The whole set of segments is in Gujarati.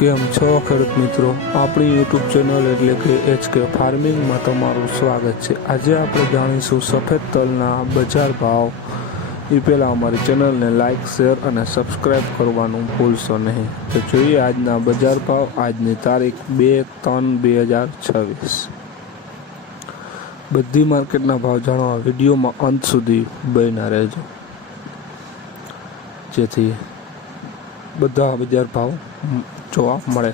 કેમ છો ખેડૂત મિત્રો, આપણી યુટ્યુબ ચેનલ એટલે કે HK ફાર્મિંગમાં તમારું સ્વાગત છે। આજે આપણે જાણીશું સફેદ તલના બજાર ભાવ। એ પહેલાં અમારી ચેનલને લાઇક, શેર અને સબસ્ક્રાઈબ કરવાનું ભૂલશો નહીં। તો જોઈએ આજના બજાર ભાવ। આજની તારીખ 2/3/2026। બધી માર્કેટના ભાવ જાણવા વિડીયોમાં અંત સુધી બન્યા રહેજો, જેથી બધા બજાર ભાવ જોવા મળે।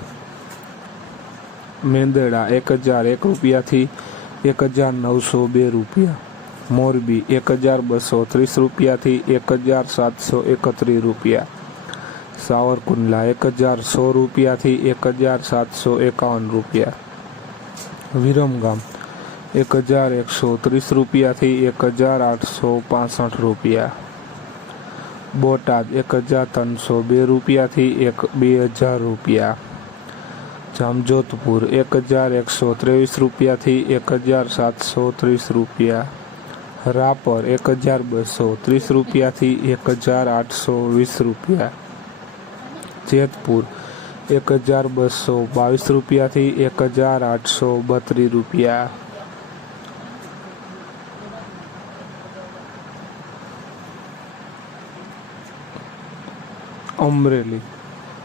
મેંદરડા 1001 રૂપિયાથી 1902 રૂપિયા। મોરબી 1230 રૂપિયાથી 1731 રૂપિયા। સાવરકુંડલા 10100 રૂપિયાથી 1751 રૂપિયા। વિરમગામ 1130 રૂપિયાથી 1865 રૂપિયા। બોટાદ 1302 રૂપિયાથી 2000 રૂપિયા। જામજોધપુર 1123 રૂપિયાથી 1730 રૂપિયા। રાપર 1230 રૂપિયાથી 1820 રૂપિયા। જેતપુર 1222 રૂપિયાથી 1832 રૂપિયા। અમરેલી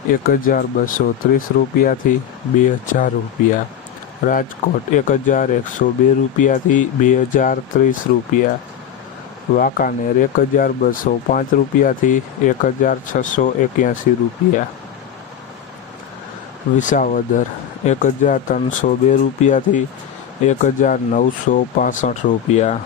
1230 રૂપિયાથી 2000 રૂપિયા। રાજકોટ 1102 રૂપિયાથી 2030 રૂપિયા। વાંકાનેર 1205 રૂપિયાથી 1681 રૂપિયા। વિસાવદર 1302 રૂપિયાથી 1965 રૂપિયા।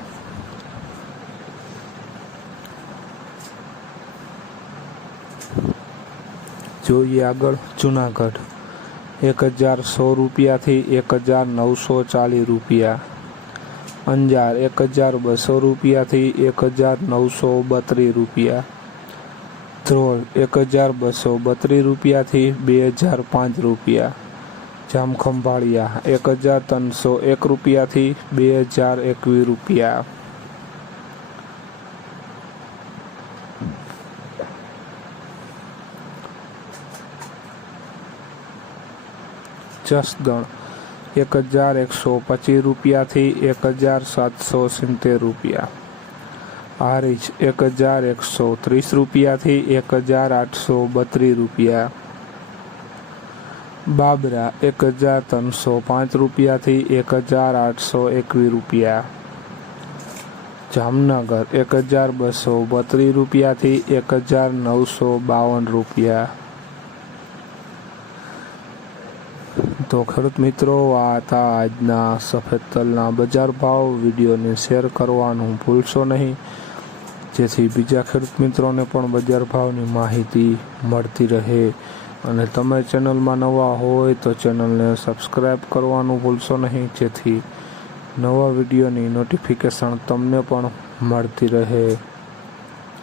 જોઈએ આગળ જુનાગઢ 1100 રૂપિયાથી 1940 રૂપિયા। અંજાર 1200 રૂપિયાથી 1932 રૂપિયા। ધ્રોલ 1232 રૂપિયાથી 2005 રૂપિયા। જામખંભાળિયા 1301 રૂપિયાથી 2021 રૂપિયા। જસદણ 1125 રૂપિયાથી 1770 રૂપિયા। હારીજ 1130 રૂપિયાથી 1832 રૂપિયા। બાબરા 1305 રૂપિયાથી 1821 રૂપિયા। જામનગર 1232 રૂપિયાથી 1952 રૂપિયા। તો ખેડૂત મિત્રો, આ હતા આજના સફેદ તલના બજાર ભાવ। વિડીયોને શેર કરવાનું ભૂલશો નહીં, જેથી બીજા ખેડૂત મિત્રોને પણ બજાર ભાવની માહિતી મળતી રહે। અને તમે ચેનલમાં નવા હોય તો ચેનલને સબસ્ક્રાઈબ કરવાનું ભૂલશો નહીં, જેથી નવા વિડીયોની નોટિફિકેશન તમને પણ મળતી રહે।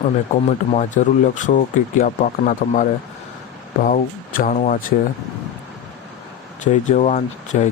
અને કોમેન્ટમાં જરૂર લખશો કે કયા પાકના તમારે ભાવ જાણવા છે। જય જવાન, જય